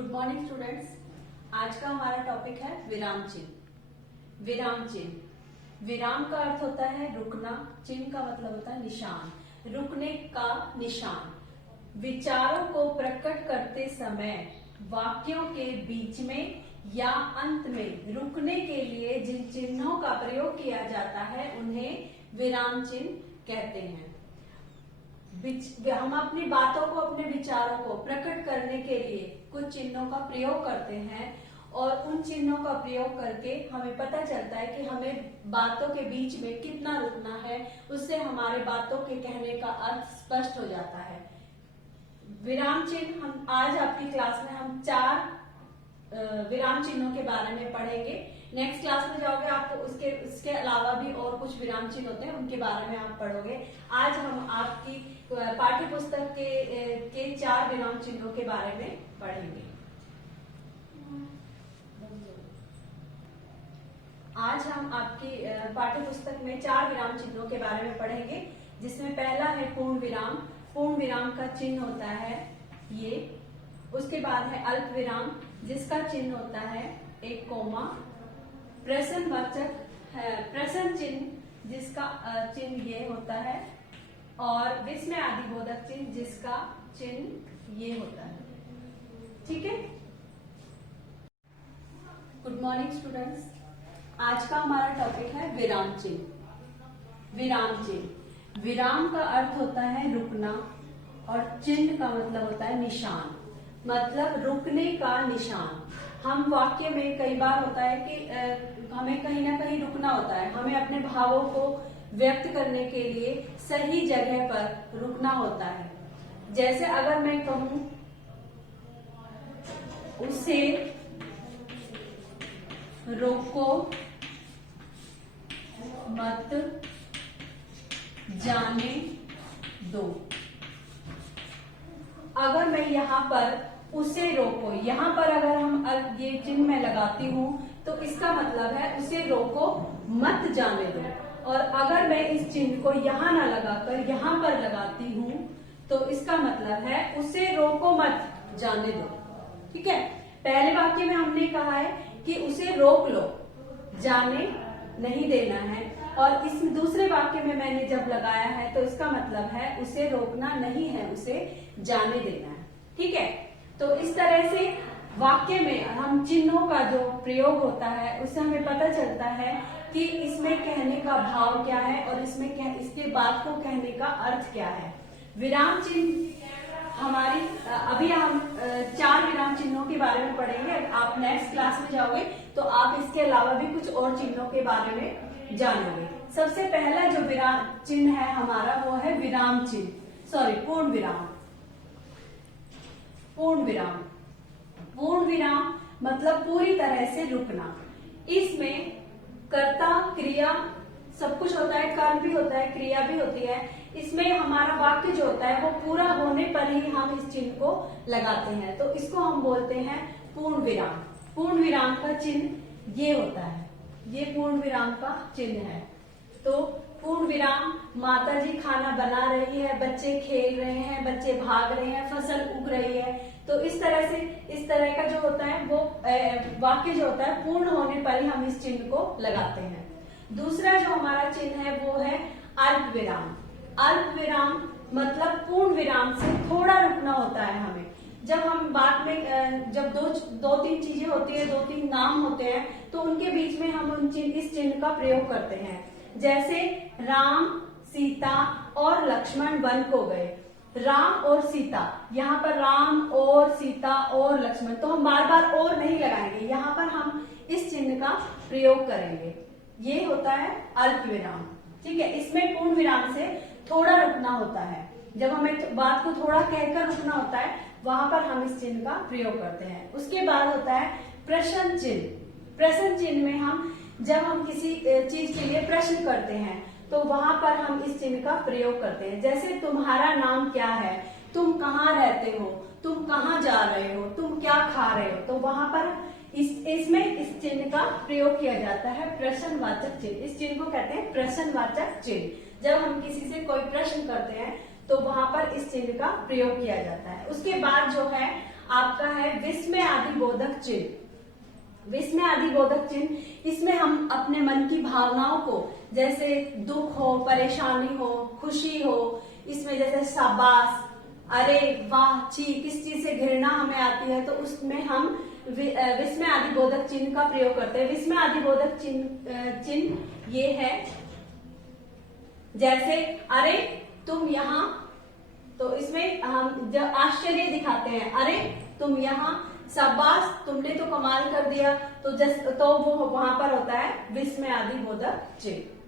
Good morning students. आज का हमारा टॉपिक है विराम चिन्ह। विराम चिन्ह, विराम का अर्थ होता है रुकना, चिन्ह का मतलब होता है निशान, रुकने का निशान। विचारों को प्रकट करते समय वाक्यों के बीच में या अंत में रुकने के लिए जिन चिन्हों का प्रयोग किया जाता है उन्हें विराम चिन्ह कहते हैं। हम अपनी बातों को, अपने विचारों को प्रकट करने के लिए कुछ चिन्हों का प्रयोग करते हैं और उन चिन्हों का प्रयोग करके हमें पता चलता है कि हमें बातों के बीच में कितना रुकना है, उससे हमारे बातों के कहने का अर्थ स्पष्ट हो जाता है। विराम चिन्ह हम आज आपकी क्लास में हम 4 विराम चिन्हों के बारे में पढ़ेंगे। नेक्स्ट क्लास में जाओगे आपको उसके अलावा भी और कुछ विराम चिन्ह होते हैं, उनके बारे में आप पढ़ोगे। आज हम आपकी पाठ्य पुस्तक के 4 विराम चिन्हों के बारे में पढ़ेंगे। आज हम आपकी पाठ्य पुस्तक में 4 विराम चिन्हों के बारे में पढ़ेंगे, जिसमें पहला है पूर्ण विराम। पूर्ण विराम का चिन्ह होता है ये। उसके बाद है अल्प विराम, जिसका चिन्ह होता है एक कोमा। प्रश्न चिन्ह, जिसका चिन्ह ये होता है, और विस्मय आदिबोधक चिन्ह, जिसका चिन्ह ये होता है। ठीक है। Good morning students. आज का हमारा टॉपिक है विराम चिन्ह। विराम चिन्ह, विराम का अर्थ होता है रुकना और चिन्ह का मतलब होता है निशान, मतलब रुकने का निशान। हम वाक्य में कई बार होता है कि हमें कहीं ना कहीं रुकना होता है, हमें अपने भावों को व्यक्त करने के लिए सही जगह पर रुकना होता है। जैसे अगर मैं कहूं उसे रोको मत जाने दो। अगर मैं यहाँ पर उसे रोको, यहाँ पर अगर हम ये चिन्ह मैं लगाती हूँ तो इसका मतलब है उसे रोको मत जाने दो। और अगर मैं इस चिन्ह को यहाँ ना लगाकर यहाँ पर लगाती हूँ तो इसका मतलब है उसे रोको मत जाने दो। ठीक है। पहले वाक्य में हमने कहा है कि उसे रोक लो, जाने नहीं देना है, और इस दूसरे वाक्य में मैंने जब लगाया है तो इसका मतलब है उसे रोकना नहीं है, उसे जाने देना है। ठीक है। तो इस तरह से वाक्य में हम चिन्हों का जो प्रयोग होता है उससे हमें पता चलता है कि इसमें कहने का भाव क्या है और इसमें इसके बात को कहने का अर्थ क्या है। विराम चिन्ह हमारी अभी हम 4 विराम चिन्हों के बारे में पढ़ेंगे। आप नेक्स्ट क्लास में जाओगे तो आप इसके अलावा भी कुछ और चिन्हों के बारे में जानोगे। सबसे पहला जो विराम चिन्ह है हमारा वो है विराम चिन्ह, पूर्ण विराम। पूर्ण विराम, पूर्ण विराम मतलब पूरी तरह से रुकना। इसमें कर्ता, क्रिया सब कुछ होता है, कर्म भी होता है, क्रिया भी होती है। इसमें हमारा वाक्य जो होता है वो पूरा होने पर ही हम इस चिन्ह को लगाते हैं, तो इसको हम बोलते हैं पूर्ण विराम। पूर्ण विराम का चिन्ह ये होता है, ये पूर्ण विराम का चिन्ह है। तो पूर्ण विराम, माता जी खाना बना रही है, बच्चे खेल रहे हैं, बच्चे भाग रहे हैं, फसल उग रही है। तो इस तरह से इस तरह का जो होता है वो वाक्य जो होता है पूर्ण होने पर ही हम इस चिन्ह को लगाते हैं। दूसरा जो हमारा चिन्ह है वो है अल्प विराम। अल्प विराम मतलब पूर्ण विराम से थोड़ा रुकना होता है हमें। जब हम बात में जब दो तीन चीजें होती है, 2-3 नाम होते हैं, तो उनके बीच में हम इस चिन्ह का प्रयोग करते हैं। जैसे राम, सीता और लक्ष्मण वन को गए। राम और सीता, यहाँ पर राम और सीता और लक्ष्मण, तो हम बार बार और नहीं लगाएंगे, यहाँ पर हम इस चिन्ह का प्रयोग करेंगे। ये होता है अल्प विराम। ठीक है। इसमें पूर्ण विराम से थोड़ा रुकना होता है। जब हमें बात को थोड़ा कहकर रुकना होता है वहां पर हम इस चिन्ह का प्रयोग करते हैं। उसके बाद होता है प्रश्न चिन्ह। प्रश्न चिन्ह में जब हम किसी चीज के लिए प्रश्न करते हैं तो वहां पर हम इस चिन्ह का प्रयोग करते हैं। जैसे तुम्हारा नाम क्या है, तुम कहाँ रहते हो, तुम कहाँ जा रहे हो, तुम क्या खा रहे हो, तो वहां पर इसमें इस चिन्ह का प्रयोग किया जाता है प्रश्नवाचक चिन्ह। इस चिन्ह को कहते हैं प्रश्नवाचक चिन्ह। जब हम किसी से कोई प्रश्न करते हैं तो वहां पर इस चिन्ह का प्रयोग किया जाता है। उसके बाद जो है आपका है विस्मय आदि बोधक चिन्ह। विस्मय आदि बोधक चिन्ह, इसमें हम अपने मन की भावनाओं को, जैसे दुख हो, परेशानी हो, खुशी हो, इसमें जैसे शाबाश, अरे वाह, छी, किस चीज से घृणा हमें आती है तो उसमें हम विस्मय आदि बोधक चिन्ह का प्रयोग करते हैं। विस्मय आदि बोधक चिन्ह ये है, जैसे अरे तुम यहाँ, तो इसमें हम जब आश्चर्य दिखाते हैं, अरे तुम यहाँ, शाबाश तुमने तो कमाल कर दिया, तो वो वहां पर होता है विस्मय आदि बोधक चिन्ह।